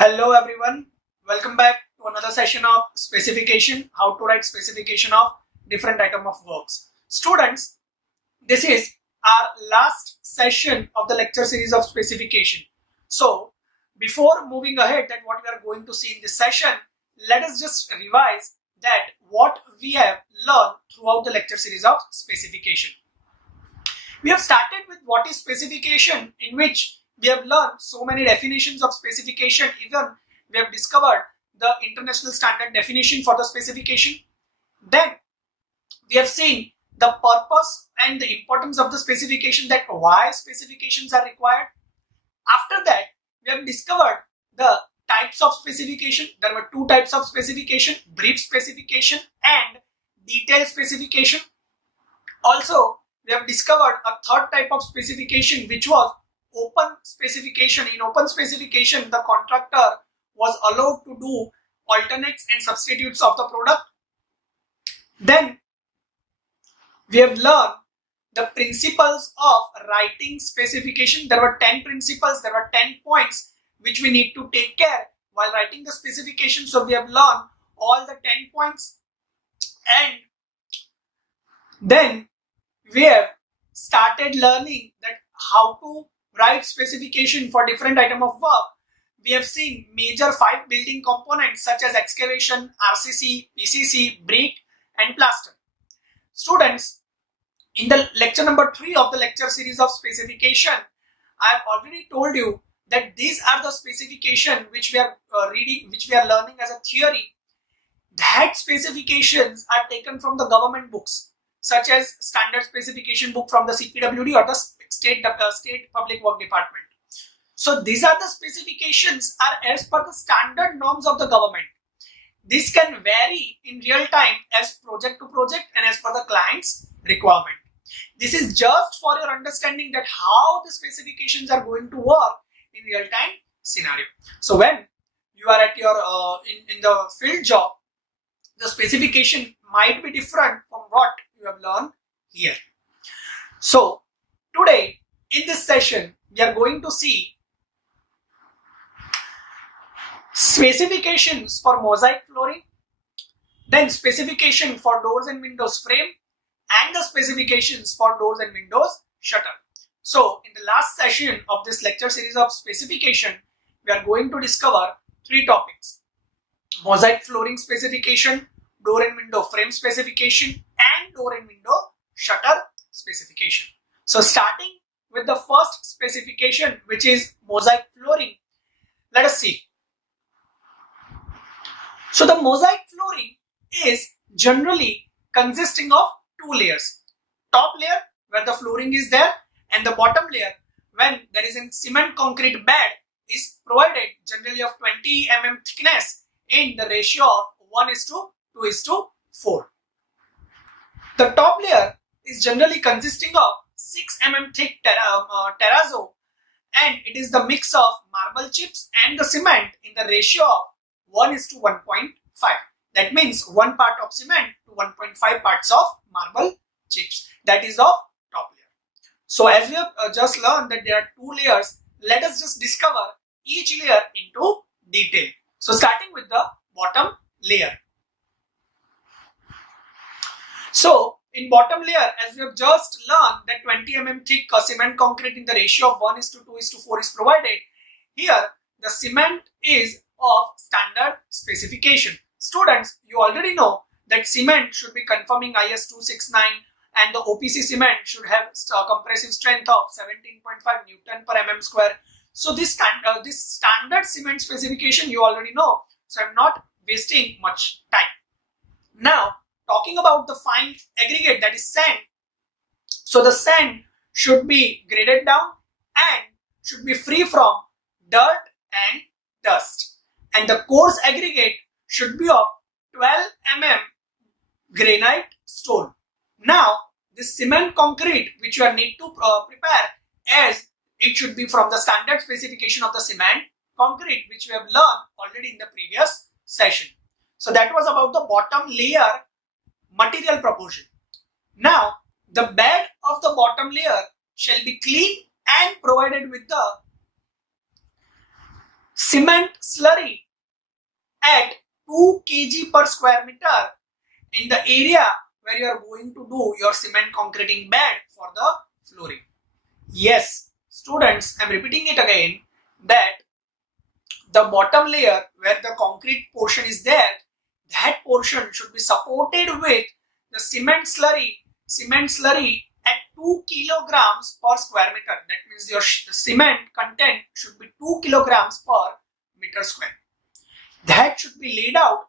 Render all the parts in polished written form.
Hello everyone, welcome back to another session of specification, how to write specification of different item of works. Students, this is our last session of the lecture series of specification. So before moving ahead that what we are going to see in this session, let us just revise that what we have learned throughout the lecture series of specification. We have started with what is specification, in which we have learned so many definitions of specification. Even we have discovered the international standard definition for the specification. Then we have seen the purpose and the importance of the specification, that why specifications are required. After that, we have discovered the types of specification. There were two types of specification: brief specification and detailed specification. Also, we have discovered a third type of specification, which was open specification. In open specification, the contractor was allowed to do alternates and substitutes of the product. Then we have learned the principles of writing specification. There were 10 principles, there were 10 points which we need to take care while writing the specification. So we have learned all the 10 points, and then we have started learning that how to write specification for different item of work. We have seen major 5 building components such as excavation, RCC, PCC, brick and plaster. Students, in the lecture number 3 of the lecture series of specification, I have already told you that these are the specification which we are reading, which we are learning as a theory. That specifications are taken from the government books, such as standard specification book from the CPWD or the state public work department. So these are the specifications are as per the standard norms of the government. This can vary in real time as project to project and as per the client's requirement. This is just for your understanding that how the specifications are going to work in real time scenario. So when you are at your in the field job, the specification might be different from what you have learned here. So today in this session we are going to see specifications for mosaic flooring, then specification for doors and windows frame, and the specifications for doors and windows shutter. So in the last session of this lecture series of specification, we are going to discover 3 topics: mosaic flooring specification, door and window frame specification, and door and window shutter specification. So starting with the first specification, which is mosaic flooring, let us see. So the mosaic flooring is generally consisting of 2 layers. Top layer where the flooring is there, and the bottom layer when there is a cement concrete bed is provided, generally of 20 mm thickness in the ratio of 1:2:4. The top layer is generally consisting of 6 mm thick terrazzo, and it is the mix of marble chips and the cement in the ratio of 1:1.5. That means 1 part of cement to 1.5 parts of marble chips. That is of top layer. So as we have just learned that there are 2 layers, let us just discover each layer into detail. So starting with the bottom layer. So in bottom layer, as we have just learned that 20 mm thick cement concrete in the ratio of 1:2:4 is provided. Here the cement is of standard specification. Students, you already know that cement should be conforming IS 269, and the OPC cement should have compressive strength of 17.5 Newton per mm square. So this standard cement specification you already know. So I'm not wasting much time. Now talking about the fine aggregate, that is sand. So the sand should be graded down and should be free from dirt and dust. And the coarse aggregate should be of 12 mm granite stone. Now this cement concrete which you need to prepare, as it should be from the standard specification of the cement concrete, which we have learned already in the previous session. So that was about the bottom layer material proportion. Now the bed of the bottom layer shall be clean and provided with the cement slurry at 2 kg per square meter in the area where you are going to do your cement concreting bed for the flooring. Yes, students, I am repeating it again that the bottom layer where the concrete portion is there, that portion should be supported with the cement slurry at 2 kilograms per square meter. That means your cement content should be 2 kilograms per meter square. That should be laid out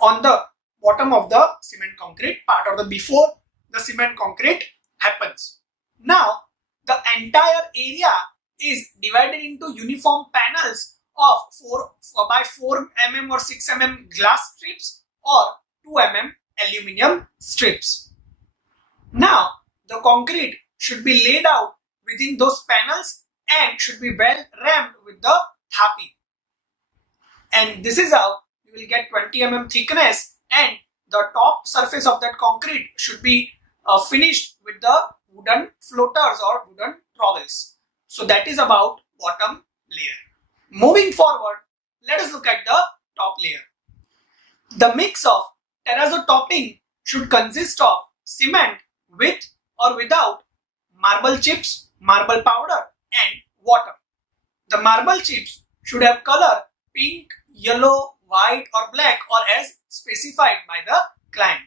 on the bottom of the cement concrete part, or the before the cement concrete happens. Now the entire area is divided into uniform panels of 4 by 4 mm or 6 mm glass strips or 2 mm aluminium strips. Now the concrete should be laid out within those panels and should be well rammed with the thapi. And this is how you will get 20 mm thickness, and the top surface of that concrete should be finished with the wooden floaters or wooden trowels. So that is about bottom layer. Moving forward, let us look at the top layer. The mix of terrazzo topping should consist of cement with or without marble chips, marble powder and water. The marble chips should have color pink, yellow, white or black, or as specified by the client.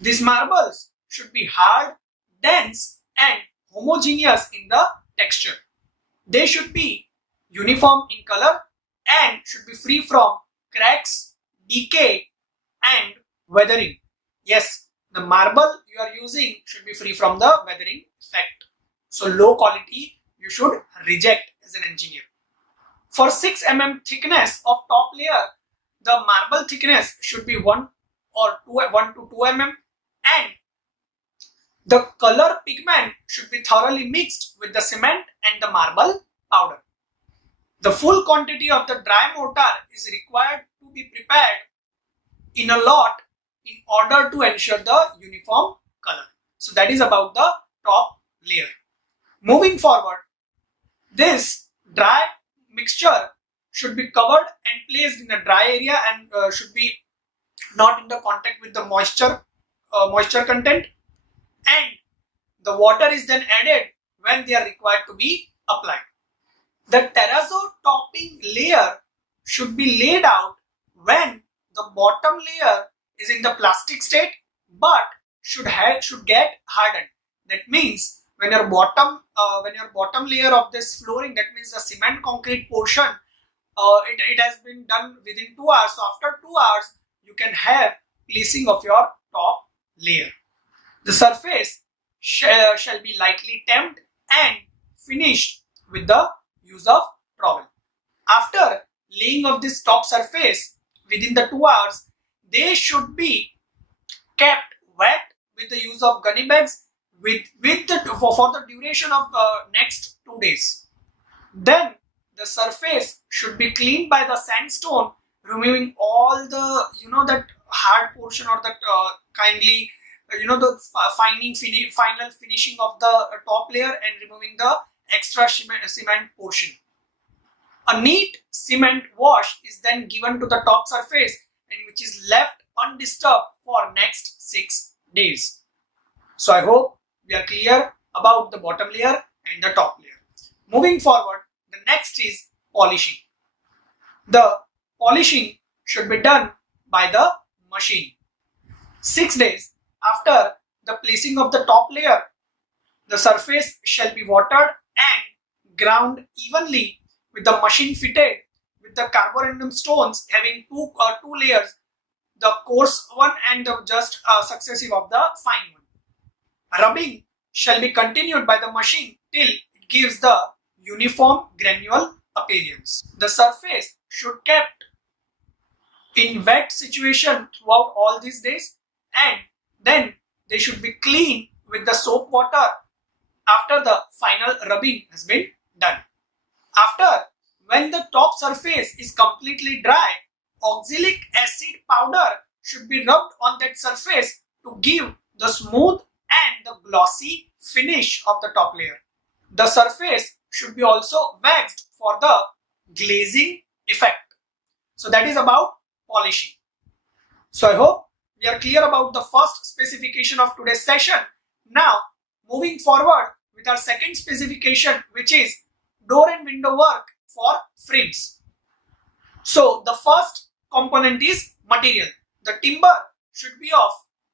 These marbles should be hard, dense and homogeneous in the texture. They should be uniform in color and should be free from cracks, decay and weathering. Yes, the marble you are using should be free from the weathering effect. So low quality you should reject as an engineer. For 6 mm thickness of top layer, the marble thickness should be 1 to 2 mm, and the color pigment should be thoroughly mixed with the cement and the marble powder. The full quantity of the dry mortar is required to be prepared in a lot in order to ensure the uniform color. So that is about the top layer. Moving forward, this dry mixture should be covered and placed in a dry area and should be not in the contact with the moisture content, and the water is then added when they are required to be applied. The terrazzo topping layer should be laid out when the bottom layer is in the plastic state but should get hardened. That means when your bottom layer of this flooring, that means the cement concrete portion, it has been done within 2 hours. So after 2 hours, you can have placing of your top layer. The surface shall be lightly tamped and finished with the use of trowel. After laying of this top surface within the 2 hours, they should be kept wet with the use of gunny bags for the duration of next 2 days. Then the surface should be cleaned by the sandstone, removing all the that hard portion or that the final finishing of the top layer and removing the extra cement portion. A neat cement wash is then given to the top surface, and which is left undisturbed for next 6 days. So I hope we are clear about the bottom layer and the top layer. Moving forward, the next is polishing. The polishing should be done by the machine. 6 days after the placing of the top layer, the surface shall be watered and ground evenly with the machine fitted with the carborundum stones having two layers, the coarse one and the just successive of the fine one. Rubbing shall be continued by the machine till it gives the uniform granule appearance. The surface should kept in wet situation throughout all these days, and then they should be cleaned with the soap water after the final rubbing has been done. After, when the top surface is completely dry, oxalic acid powder should be rubbed on that surface to give the smooth and the glossy finish of the top layer. The surface should be also waxed for the glazing effect. So that is about polishing. So I hope we are clear about the first specification of today's session. Now moving forward with our second specification, which is door and window work for frames. So the first component is material. The timber should be of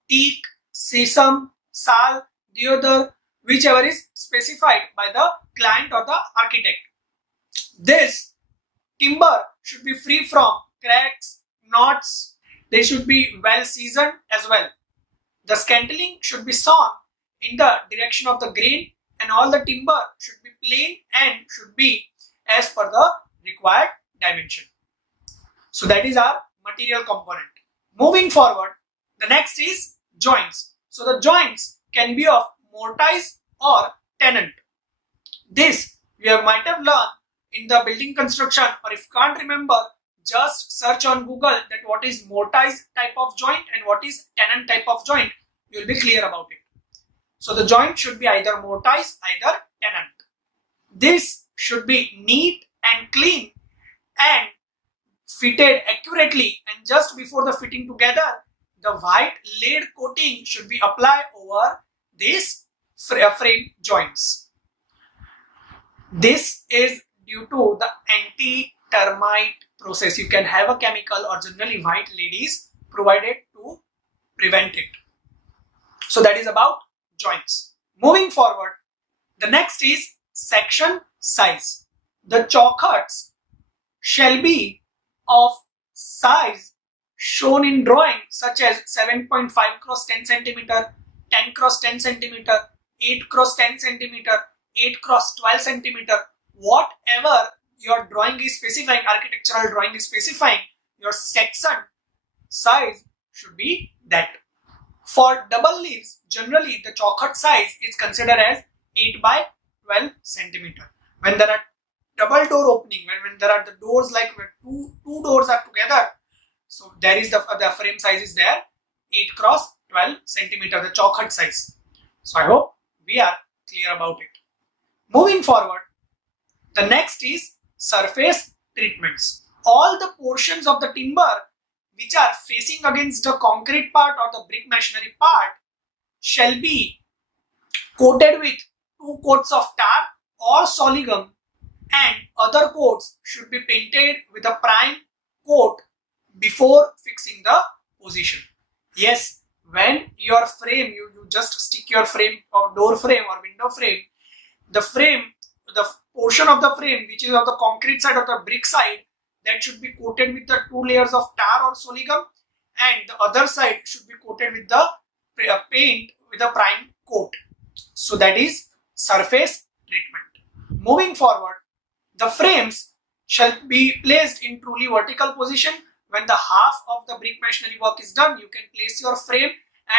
teak, sesame, sal, deodar, whichever is specified by the client or the architect. This timber should be free from cracks, knots. They should be well seasoned as well. The scantling should be sawn in the direction of the grain, and all the timber should be plain and should be as per the required dimension. So that is our material component. Moving forward, the next is joints. So the joints can be of mortise or tenant. This we might have learned in the building construction, or if you can't remember, just search on Google that what is mortise type of joint and what is tenant type of joint. You will be clear about it. So the joint should be either mortise, either tenant. This should be neat and clean and fitted accurately, and just before the fitting together, the white laid coating should be applied over these frame joints. This is due to the anti-termite process. You can have a chemical, or generally white ladies provided to prevent it. So that is about joints. Moving forward, the next is section size. The chalk-huts shall be of size shown in drawing, such as 7.5 cross 10 cm, 10 cross 10 cm, 8 cross 10 cm, 8 cross 12 cm. Whatever your drawing is specifying, architectural drawing is specifying, your section size should be that. For double leaves, generally the chalk-hut size is considered as 8 by 12 cm. When there are double door opening, when there are the doors like where two doors are together, so there is the frame size is there 8 cross 12 cm, the chalk-hut size. So I hope we are clear about it. Moving forward, the next is surface treatments. All the portions of the timber which are facing against the concrete part or the brick masonry part shall be coated with 2 coats of tar or soligum, and other coats should be painted with a prime coat before fixing the position. Yes, when your frame, you just stick your frame or door frame or window frame, the portion of the frame which is of the concrete side or the brick side, that should be coated with the 2 layers of tar or soligum, and the other side should be coated with the paint with a prime coat. So that is surface treatment. Moving forward, the frames shall be placed in truly vertical position. When the half of the brick masonry work is done, you can place your frame,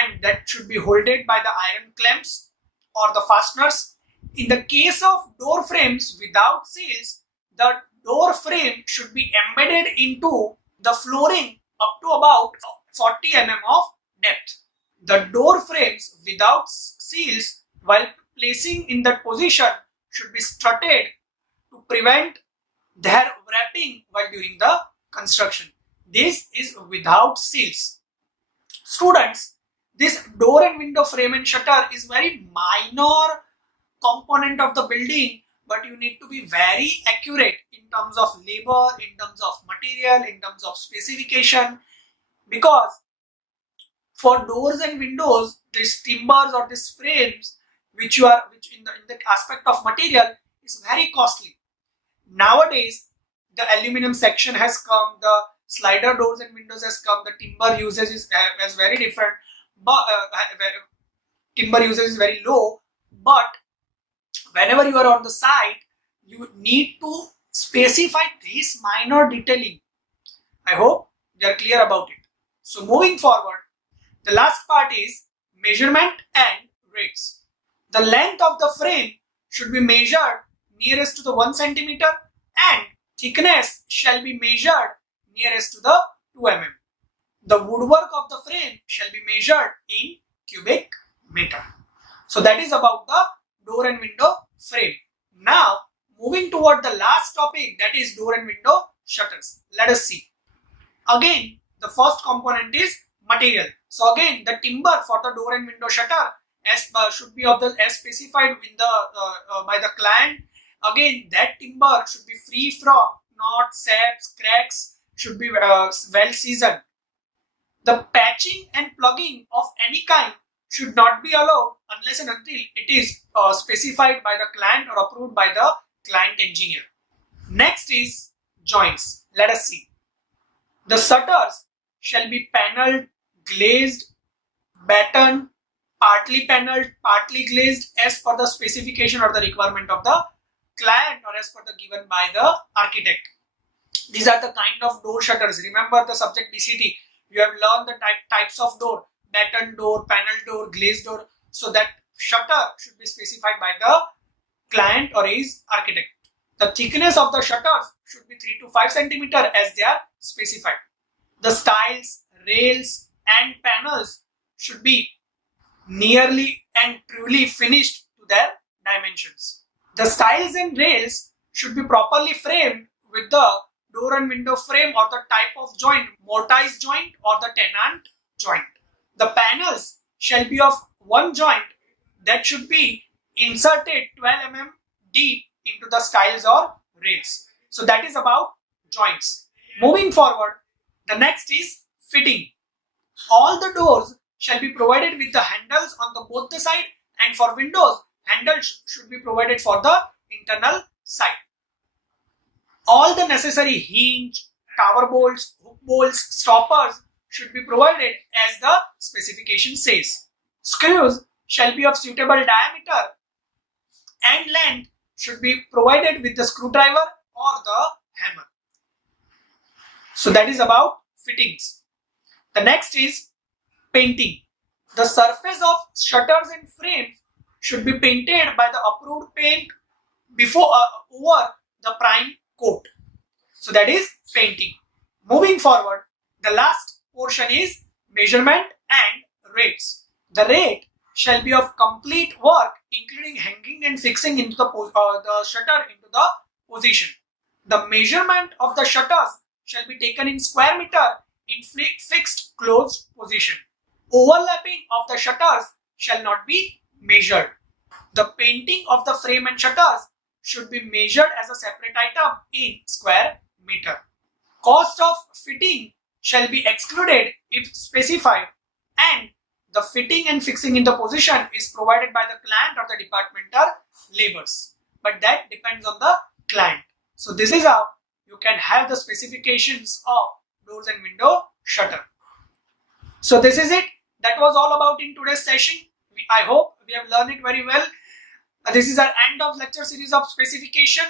and that should be holded by the iron clamps or the fasteners. In the case of door frames without seals, the door frame should be embedded into the flooring up to about 40 mm of depth. The door frames without seals, while placing in that position, should be strutted to prevent their wrapping while during the construction. This is without seals. Students, this door and window frame and shutter is very minor component of the building, but you need to be very accurate in terms of labor, in terms of material, in terms of specification, because for doors and windows, these timbers or these frames which in the aspect of material is very costly. Nowadays, the aluminum section has come, the slider doors and windows has come, the timber usage is very different, but timber usage is very low. But whenever you are on the site, you need to specify this minor detailing. I hope you are clear about it. So moving forward, the last part is measurement and rates. The length of the frame should be measured nearest to the 1 cm, and thickness shall be measured nearest to the 2 mm. The woodwork of the frame shall be measured in cubic meter. So that is about the door and window frame. Now moving moving toward the last topic, that is door and window shutters. Let us see. Again, the first component is material. So again, the timber for the door and window shutter should be of the as specified in the by the client. Again, that timber should be free from knots, saps, cracks, should be well seasoned. The patching and plugging of any kind should not be allowed unless and until it is specified by the client or approved by the client engineer. Next is joints. Let us see. The shutters shall be panelled, glazed, battened, partly panelled, partly glazed as per the specification or the requirement of the client or as per the given by the architect. These are the kind of door shutters. Remember the subject BCT. You have learned the types of door: battened door, panel door, glazed door. So that shutter should be specified by the client or his architect. The thickness of the shutters should be 3 to 5 centimeter as they are specified. The stiles, rails and panels should be nearly and truly finished to their dimensions. The stiles and rails should be properly framed with the door and window frame or the type of joint, mortise joint or the tenant joint. The panels shall be of one joint that should be inserted 12 mm deep into the stiles or rails. So that is about joints. Moving forward, the next is fitting. All the doors shall be provided with the handles on the both the side, and for windows, handles should be provided for the internal side. All the necessary hinge, tower bolts, hook bolts, stoppers should be provided as the specification says. Screws shall be of suitable diameter and length should be provided with the screwdriver or the hammer. So that is about fittings. The next is painting. The surface of shutters and frames should be painted by the approved paint before over the prime coat. So that is painting. Moving forward, the last portion is measurement and rates. The rate shall be of complete work, including hanging and fixing into the shutter into the position. The measurement of the shutters shall be taken in square meter in fixed closed position. Overlapping of the shutters shall not be measured. The painting of the frame and shutters should be measured as a separate item in square meter. Cost of fitting shall be excluded if specified, and the fitting and fixing in the position is provided by the client or the departmental labors. But that depends on the client. So this is how you can have the specifications of doors and window shutter. So this is it. That was all about in today's session. I hope we have learned it very well. This is our end of lecture series of specification.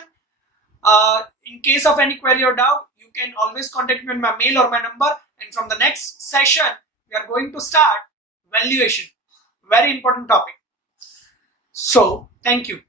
In case of any query or doubt, you can always contact me on my mail or my number. And from the next session, we are going to start valuation. Very important topic. So, thank you.